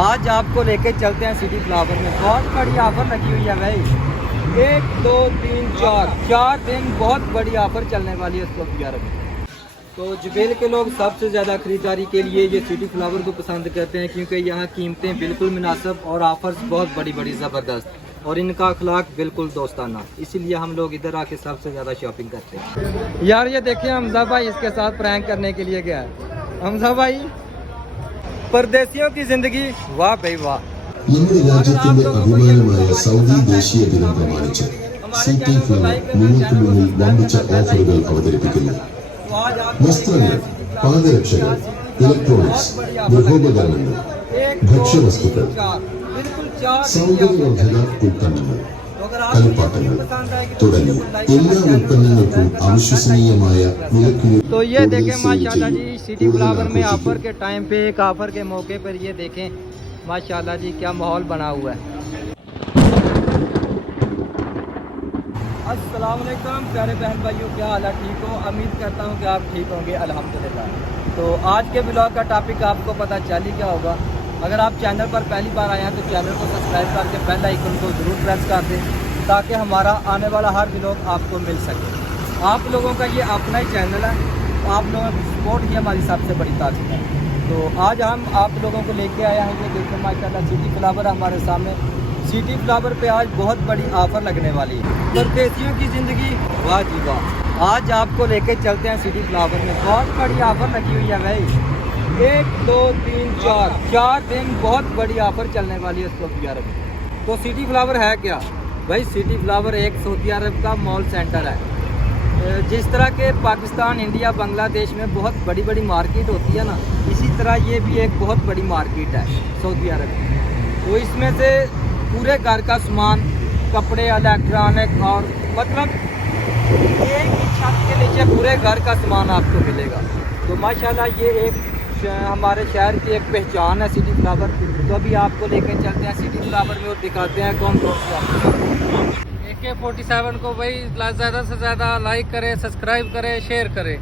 आज आपको लेके चलते हैं सिटी फ्लावर में। बहुत बड़ी ऑफर लगी हुई है भाई। 1 2 3 4 दिन बहुत बड़ी ऑफर चलने वाली है इस वक्त यार। तो जुबेल के लोग सबसे ज़्यादा ख़रीदारी के लिए ये सिटी फ्लावर को पसंद करते हैं, क्योंकि यहाँ कीमतें बिल्कुल मुनासिब और ऑफर्स बहुत बड़ी बड़ी ज़बरदस्त और इनका अखलाक बिल्कुल दोस्ताना। इसीलिए हम लोग इधर आके सबसे ज़्यादा शॉपिंग करते हैं। यार ये देखिए हमजा भाई इसके साथ प्रैंक करने के लिए गया है। हमजा भाई, परदेसियों की ज़िंदगी वाह भाई वाह। നമ്മുടെ രാജ്യത്തിന്റെ അഭിമാനമായ സൗദി ദേശീയ ദിനം പ്രമാണിച്ച് സിറ്റി ഫ്ലവർ നിങ്ങൾക്ക് മുന്നിൽ വമ്പിച്ച ഓഫറുകൾ അവതരിപ്പിക്കുന്നു. വസ്ത്രങ്ങൾ, പാദരക്ഷകൾ, ഇലക്ട്രോണിക്സ്, ഗൃഹോപകരണങ്ങൾ, ഭക്ഷ്യവസ്തുക്കൾ, സൗന്ദര്യവർദ്ധക ഉൽപ്പന്നങ്ങൾ, കളിപ്പാട്ടങ്ങൾ തുടങ്ങി എല്ലാ ഉൽപ്പന്നങ്ങൾക്കും അവിശ്വസനീയമായ നിരക്കിൽ. तो ये देखें माशाल्लाह जी सिटी फ्लावर में ऑफर के टाइम पे एक ऑफर के मौके पर ये देखें माशाल्लाह जी क्या माहौल बना हुआ है। अस्सलाम वालेकुम प्यारे बहन भाइयों, क्या हाल है? ठीक हो? उम्मीद करता हूँ कि आप ठीक होंगे अल्हम्दुलिल्लाह। तो आज के ब्लॉग का टॉपिक आपको पता चल ही क्या होगा। अगर आप चैनल पर पहली बार आए हैं तो चैनल को सब्सक्राइब करके बेल आइकन को ज़रूर प्रेस कर दें ताकि हमारा आने वाला हर ब्लॉग आपको मिल सके। आप लोगों का ये अपना ही चैनल है, तो आप लोगों की सपोर्ट ही हमारी सबसे बड़ी ताकत है। तो आज हम आप लोगों को लेके आए हैं, ये देखिए माशाल्लाह सिटी फ्लावर हमारे सामने। सिटी फ्लावर पे आज बहुत बड़ी ऑफर लगने वाली है। परदेसियों की ज़िंदगी वाह जी वाह। आज आपको लेके चलते हैं सिटी फ्लावर में। बहुत बड़ी ऑफर लगी हुई है भाई। 1 2 3 4 दिन बहुत बड़ी ऑफर चलने वाली है इस वक्त यार। तो सिटी फ्लावर है क्या भाई? सिटी फ्लावर एक सऊदी अरब का मॉल सेंटर है। जिस तरह के पाकिस्तान, इंडिया, बांग्लादेश में बहुत बड़ी बड़ी मार्केट होती है ना, इसी तरह ये भी एक बहुत बड़ी मार्केट है सऊदी अरब की। तो इसमें से पूरे घर का सामान, कपड़े, इलेक्ट्रॉनिक और मतलब एक ही छत के नीचे पूरे घर का सामान आपको मिलेगा। तो माशाल्लाह ये एक हमारे शहर की एक पहचान है सिटी फ्लावर। तो अभी आपको लेकर चलते हैं सिटी फ्लावर में और दिखाते हैं कौन कौन सा। AK-47 को भाई ज़्यादा से ज़्यादा लाइक करें, सब्सक्राइब करें, शेयर करें।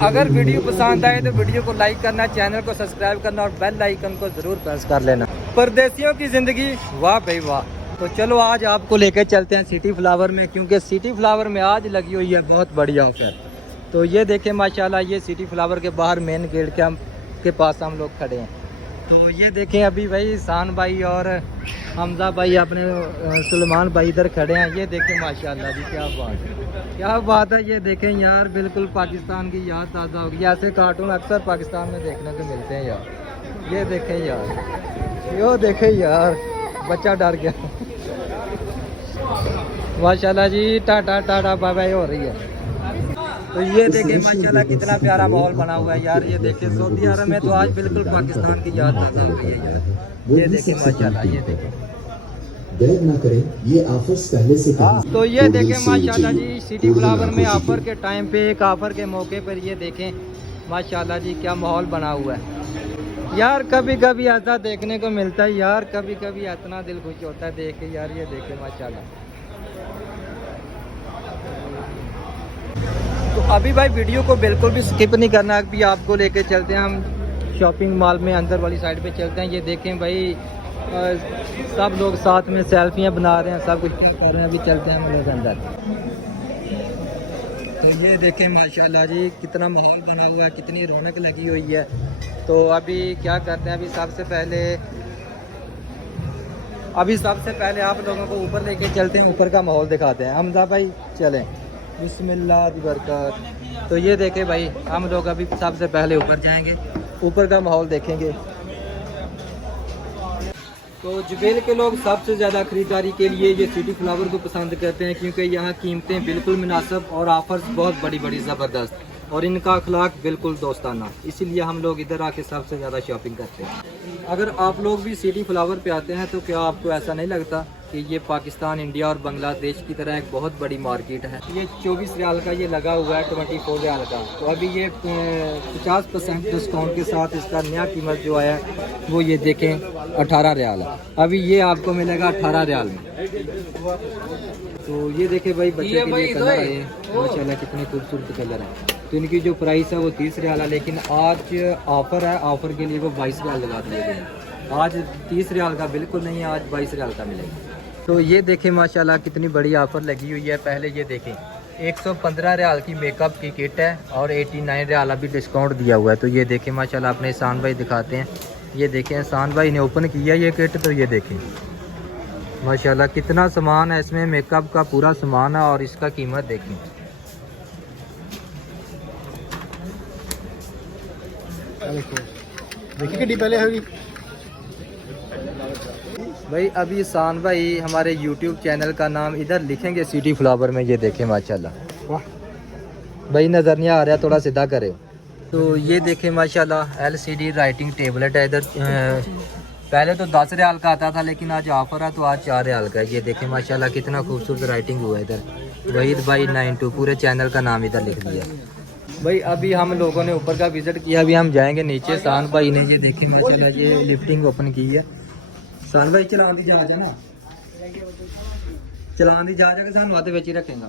अगर वीडियो पसंद आए तो वीडियो को लाइक करना, चैनल को सब्सक्राइब करना और बेल आइकन को ज़रूर प्रेस कर लेना। परदेसियों की ज़िंदगी वाह भाई वाह। तो चलो आज आपको लेकर चलते हैं सिटी फ्लावर में, क्योंकि सिटी फ्लावर में आज लगी हुई है बहुत बड़ी ऑफर। तो ये देखें माशाल्लाह ये सिटी फ्लावर के बाहर मेन गेट के पास हम लोग खड़े हैं। तो ये देखें अभी भाई शान भाई और हमजा भाई अपने सुलेमान भाई इधर खड़े हैं। ये देखें माशाल्लाह जी क्या बात है। ये देखें यार बिल्कुल पाकिस्तान की याद ताज़ा होगी। ऐसे कार्टून अक्सर पाकिस्तान में देखने को मिलते हैं यार। ये देखें यार, यो देखें यार बच्चा डर गया। माशाल्लाह जी टाटा टाटा बाय बाय हो रही है। तो ये देखें माशाल्लाह कितना प्यारा माहौल बना हुआ है यार। ये देखें सऊदी अरब में तो आज बिल्कुल पाकिस्तान की याद ताज़ा हो गई है यार। ये देखें माशाल्लाह, ये देखें देर ना करें, ये ऑफर्स पहले से तो ये देखें माशाल्लाह जी सिटी फ्लावर में ऑफर के टाइम पे एक ऑफर के मौके पर ये देखें माशाल्लाह जी क्या माहौल बना हुआ है यार। कभी कभी ऐसा देखने को मिलता है यार, कभी कभी इतना दिल खुश होता है देख के यार। ये देखें माशाल्लाह। तो अभी भाई वीडियो को बिल्कुल भी स्किप नहीं करना। अभी आपको लेके चलते हैं हम शॉपिंग मॉल में, अंदर वाली साइड पे चलते हैं। ये देखें भाई सब लोग साथ में सेल्फियाँ बना रहे हैं, सब कुछ क्या कर रहे हैं। अभी चलते हैं हम लोग अंदर। तो ये देखें माशाल्लाह जी कितना माहौल बना हुआ है, कितनी रौनक लगी हुई है। तो अभी क्या करते हैं, अभी सबसे पहले आप लोगों को ऊपर लेके चलते हैं, ऊपर का माहौल दिखाते हैं। हमजा भाई चलें, बिस्मिल्लाह बरकत। तो ये देखें भाई हम लोग अभी सबसे पहले ऊपर जाएंगे, ऊपर का माहौल देखेंगे। तो जुबेल के लोग सबसे ज़्यादा ख़रीदारी के लिए ये सिटी फ्लावर को पसंद करते हैं, क्योंकि यहाँ कीमतें बिल्कुल मुनासिब और ऑफर्स बहुत बड़ी बड़ी ज़बरदस्त और इनका अखलाक बिल्कुल दोस्ताना। इसीलिए हम लोग इधर आके सबसे ज़्यादा शॉपिंग करते हैं। अगर आप लोग भी सिटी फ्लावर पे आते हैं तो क्या आपको ऐसा नहीं लगता कि ये पाकिस्तान, इंडिया और बांग्लादेश की तरह एक बहुत बड़ी मार्केट है? ये 24 रियाल का ये लगा हुआ है 24 रियाल का। तो अभी ये 50% डिस्काउंट के साथ इसका नया कीमत जो है वो ये देखें 18 रियाल है। अभी ये आपको मिलेगा 18 रियाल में। तो ये देखें भाई बच्चे के लिए कलर आए हैं माशाल्लाह, कितने खूबसूरत कलर हैं। तो इनकी जो प्राइस है वो 30 रियाल है, लेकिन आज ऑफ़र है, ऑफ़र के लिए वो 22 रियाल लगा दिए गए हैं। आज 30 रियाल का बिल्कुल नहीं है, आज 22 रियाल का मिलेगा। तो ये देखें माशाल्लाह कितनी बड़ी ऑफ़र लगी हुई है। पहले ये देखें 115 रियाल की मेकअप की किट है और 89 रियाल अभी डिस्काउंट दिया हुआ है। तो ये देखें माशाल्लाह अपने एहसान भाई दिखाते हैं। ये देखें एहसान भाई ने ओपन किया ये किट, तो ये देखें माशाल्लाह कितना सामान है इसमें, मेकअप का पूरा सामान है और इसका कीमत देखें। देखिए कितनी पहले होगी भाई। अभी एहसान भाई हमारे YouTube चैनल का नाम इधर लिखेंगे सिटी फ्लावर में। ये देखें माशाल्लाह, वाह भाई नज़र नहीं आ रहा, थोड़ा सीधा करे। तो ये देखें माशाल्लाह LCD राइटिंग टेबलेट है इधर। पहले तो 10 रियाल का आता था, लेकिन आज ऑफर है तो आज 4 रियाल का है। ये देखें माशाल्लाह कितना खूबसूरत राइटिंग हुआ है इधर। वहीद भाई 92 पूरे चैनल का नाम इधर लिख दिया भाई। अभी हम लोगों ने ऊपर का विजिट किया, अभी हम जाएंगे नीचे। एहसान भाई ने ये देखें माशाल्लाह ये लिफ्टिंग ओपन की है। एहसान भाई चलान दी जहाज है ना, चलान दी जहाज है कि सानू आते बेच ही रखेगा।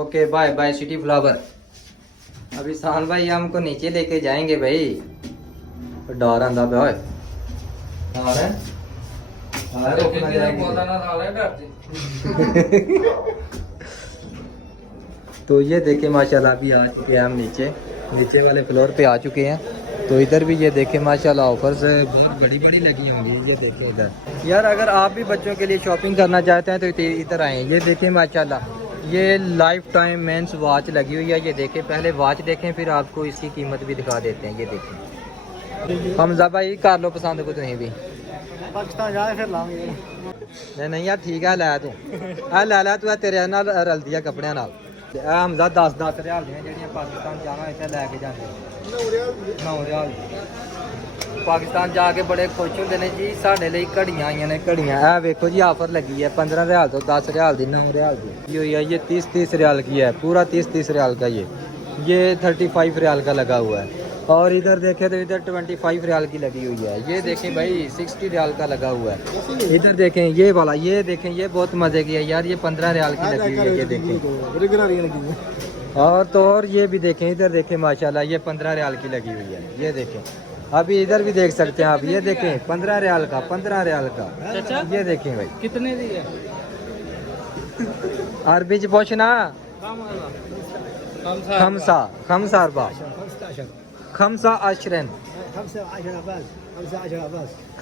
Okay bye bye city flower. अभी एहसान भाई हमको नीचे लेके जाएंगे भाई। डर आंदा पे ओए तो ये देखे माशाल्लाह अभी आ चुके हैं हम नीचे वाले फ्लोर पे आ चुके हैं। तो इधर भी ये देखे माशाल्लाह ऑफर्स बहुत बड़ी बड़ी लगी होंगी। ये देखें इधर यार, अगर आप भी बच्चों के लिए शॉपिंग करना चाहते हैं तो इधर आए। ये देखें माशाल्लाह ये लाइफ टाइम मेंस वॉच लगी हुई है। ये देखें, पहले वॉच देखें फिर आपको इसकी कीमत भी दिखा देते हैं। ये देखें हमजा भाई कर लो पसंद को तुम भी। पाकिस्तान जाए फिर लाएंगे। नहीं यार ठीक है, लै तू लै तू तेरे नाल रलदी है कपड़े नाल। हमजा 10 रियाल ਦੀਆਂ ਜਿਹੜੀਆਂ पाकिस्तान जाना ਇੱਥੇ ਲੈ ਕੇ ਜਾਂਦੇ 9 रियाल। पाकिस्तान जाके बड़े खुश होंगे ने जी। साढ़े लिए घड़ियां आईਆਂ ने, घड़ियां है वेखो जी ऑफर लगी है 15 रियाल तो 10 रियाल दी 9 रियाल दी। ये 30 रियाल की है, पूरा 30 रियाल का। ये 35 रियाल का लगा हुआ है। और इधर देखें तो इधर 25 रियाल की लगी हुई है। ये देखें भाई 60 रियाल का लगा हुआ है। इधर देखें ये वाला, ये देखें ये बहुत मजे की है यार। ये 15 रियाल की लगी हुई है। ये देखें और तो और ये भी देखें, इधर देखें माशाल्लाह ये 15 रियाल की लगी हुई है। ये देखें अभी इधर भी देख सकते हैं आप। ये देखें 15 रियाल का, 15 रियाल का। ये देखें भाई कितने दी है अरबी च पूछना। खमसा अरबा खमसा अशरन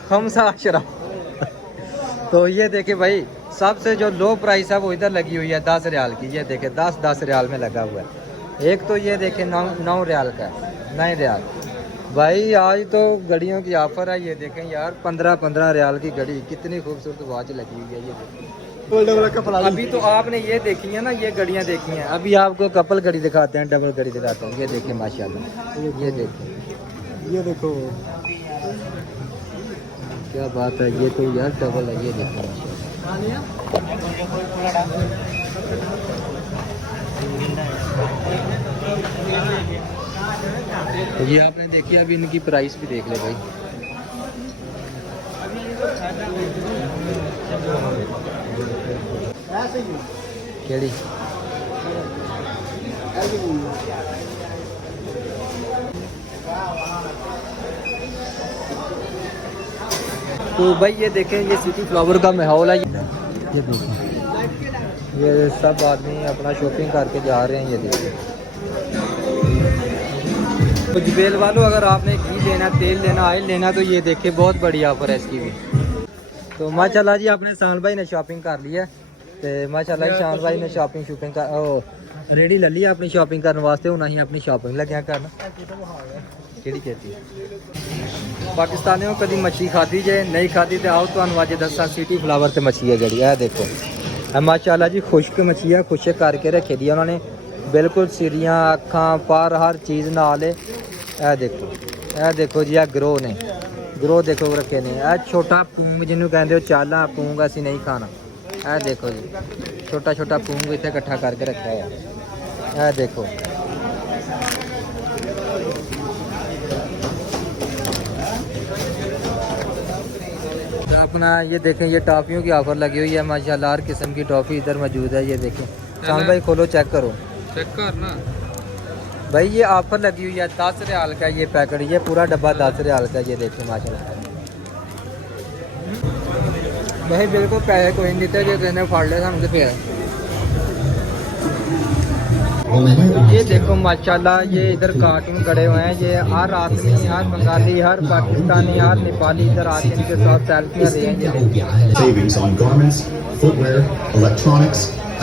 खमसा अशरा। तो ये देखे भाई सबसे जो लो प्राइस है वो इधर लगी हुई है 10 रियाल की। ये देखे 10 रियाल में लगा हुआ है। एक तो ये देखे 9 रियाल का है, 9 रियाल। भाई आज तो घड़ियों की ऑफर है। ये देखें यार 15 रियाल की घड़ी, कितनी खूबसूरत वॉच लगी हुई है। ये देखें अभी तो आपने ये देखी है ना, ये घड़ियाँ देखी हैं। अभी आपको कपल घड़ी दिखाते हैं, डबल घड़ी दिखाते हैं। ये देखें माशाल्लाह, ये देखें, ये देखो क्या बात है। ये तो यार डबल है। ये देखें माशाल्लाह। तो ये आपने देखी, अभी इनकी प्राइस भी देख ले भाई। केड़ी तो भाई ये देखें ये सिटी फ्लावर का माहौल है। ये देखें ये सब आदमी अपना शॉपिंग करके जा रहे हैं। ये देखें तो जुबेल वालों, अगर आपने घी लेना, तेल लेना, ऑयल लेना तो ये देखे बहुत बड़ी ऑफर है इसकी भी। तो माशाल्लाह जी अपने शान भाई ने शॉपिंग कर ली है। तो माशाल्लाह शान भाई ने शॉपिंग रेडी ले ली अपनी शॉपिंग करने वास्ते। हूँ अं अपनी शॉपिंग लगे करना। केड़ी कहती पाकिस्तानियों कभी मच्छी खाधी जे नहीं खाधी तो आओ तुहानू अज दसा सिटी फ्लावर से मच्छी है जी। देखो माशाल्लाह जी खुश्क मच्छी है, खुश्क करके रखी दी उन्होंने बिल्कुल। सिरियाँ अखा पर हर चीज़ नाल। देखो जी आ ग्रो ने, ग्रो देखो रखे ने। छोटा पूंग जिन्होंने कहते हो चाला पूंग असी नहीं खाना। देखो जी छोटा छोटा पूंग इतने इकट्ठा करके रखा है। देखो तो अपना ये देखें ये टॉफियों की ऑफर लगी हुई है माशाल्लाह। हर किस्म की टॉफ़ी इधर मौजूद है। ये देखें शान भाई खोलो चेक करो, चेक करना। भाई ये ऑफर लगी हुई है 10 रियाल का ये पैकेट, ये पूरा डब्बा 10 रियाल का। ये देखिए माशाल्लाह भाई बिल्कुल पैसे कोई नहीं देते जो कहने फाड़ ले हम फिर। ये देखो माशाल्लाह ये इधर कार्टून खड़े हुए हैं, ये हर आदमी, हर बंगाली, हर पाकिस्तानी, हर नेपाली इधर आके इनके साथ सेल्फियाँ ले हैं। Savings on garments, footwear, electronics,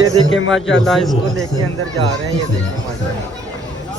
ये देखिए माशाल्लाह इसको लेके अंदर जा रहे हैं। ये देखिए माशाल्लाह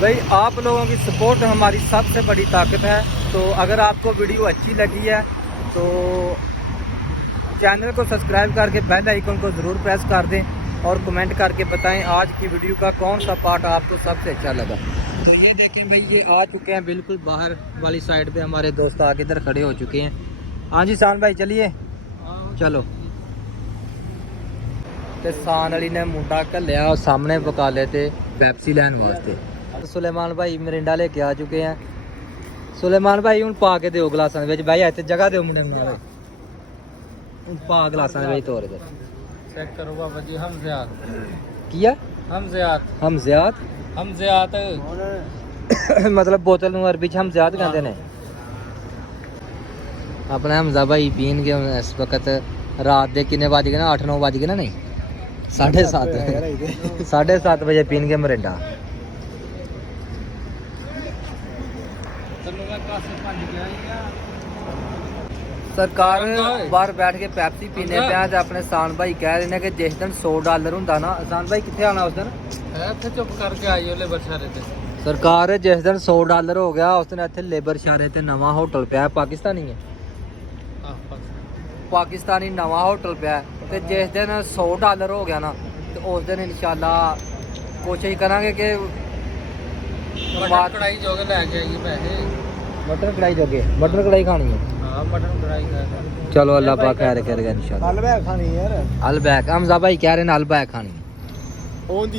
भाई आप लोगों की सपोर्ट हमारी सबसे बड़ी ताकत है। तो अगर आपको वीडियो अच्छी लगी है तो चैनल को सब्सक्राइब करके बेल आइकन को ज़रूर प्रेस कर दें और कमेंट करके बताएं आज की वीडियो का कौन सा पार्ट आपको सबसे अच्छा लगा। तो ये देखें भाई ये आ चुके हैं बिल्कुल बाहर वाली साइड पे, हमारे दोस्त आके इधर खड़े हो चुके हैं। हाँ जी शान भाई चलिए चलो। ਤੇ ਸਾਨ ਵਾਲੀ ਨੇ ਮੁੰਡਾ ਘੱਲਿਆ ਉਹ ਸਾਹਮਣੇ ਬਕਾਲੇ ਤੇ ਪੈਪਸੀ ਲੈਣ ਵਾਸਤੇ। ਸੁਲੇਮਾਨ ਭਾਈ ਮਰਿੰਡਾ ਲੈ ਕੇ ਆ ਚੁੱਕੇ ਆ। ਸੁਲੇਮਾਨ ਭਾਈ ਹੁਣ ਪਾ ਕੇ ਦਿਓ ਗਲਾਸਾਂ ਦੇ ਵਿੱਚ, ਭਾਈ ਇੱਥੇ ਜਗ੍ਹਾ ਦਿਓ ਮੁੰਡੇ ਨੂੰ ਨਾਲੇ। ਹੁਣ ਪਾ ਗਲਾਸਾਂ ਦੇ ਵਿੱਚ ਤੋਰ ਦੇ। चेक करो बाबा जी। हम ज़ियाद ਕੀ ਆ हमज़ियात ਹਮਜ਼ਿਆਤ ਮਤਲਬ ਬੋਤਲ ਨੂੰ ਅਰਬੀ ਚ ਹਮਜ਼ਿਆਤ ਕਹਿੰਦੇ ਨੇ। ਆਪਣਾ ਹਮਜ਼ਾ ਭਾਈ ਪੀਣਗੇ ਹੁਣ ਇਸ ਵਕਤ ਰਾਤ ਦੇ ਕਿੰਨੇ ਵੱਜ ਗਏ ਨਾ 8-9 ਵੱਜ ਗਏ ਨਾ, ਨਹੀਂ 7:30 ਵਜੇ ਪੀਣਗੇ ਮਰਿੰਡਾ। सरकार बाहर बैठ के पैप्सी पीने पे हैं। अपने सान भाई कह रहे हैं कि जिस दिन $100 होंगे ना, सान भाई कितने आना उस दिन? चुप करके आइयो लेबर सारे थे। सरकार जिस दिन $100 हो गया उस दिन इतने लेबर शारे ते नवा होटल पे है, पाकिस्तानी है पाकिस्तानी नवा होटल पे है। तो जिस दिन $100 हो गया ना तो उस दिन इंशाल्लाह कोशिश करांगे कि कढ़ाई जोगे लेके आइए पैसे। मटन कढ़ाई जोगे मटन कढ़ाई खानी है। हाँ मटन कढ़ाई खाएगा। चलो अल्लाह पाक खैर करेगा इंशाल्लाह। हलवा खानी यार। अलबैक हमजा भाई कह रहे हैं अलबैक खानी ओंदी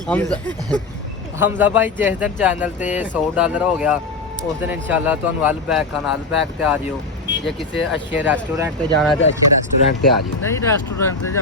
हमजा भाई जिस दिन चैनल ते $100 हो गया उस दिन इंशाल्लाह तो अलबैक खाना, अलबैक ते आ जियो। जे किसी अच्छे रेस्टोरेंट ते जाना है तो अच्छे रेस्टोरेंट ते आ जियो। नहीं रेस्टोरेंट से जा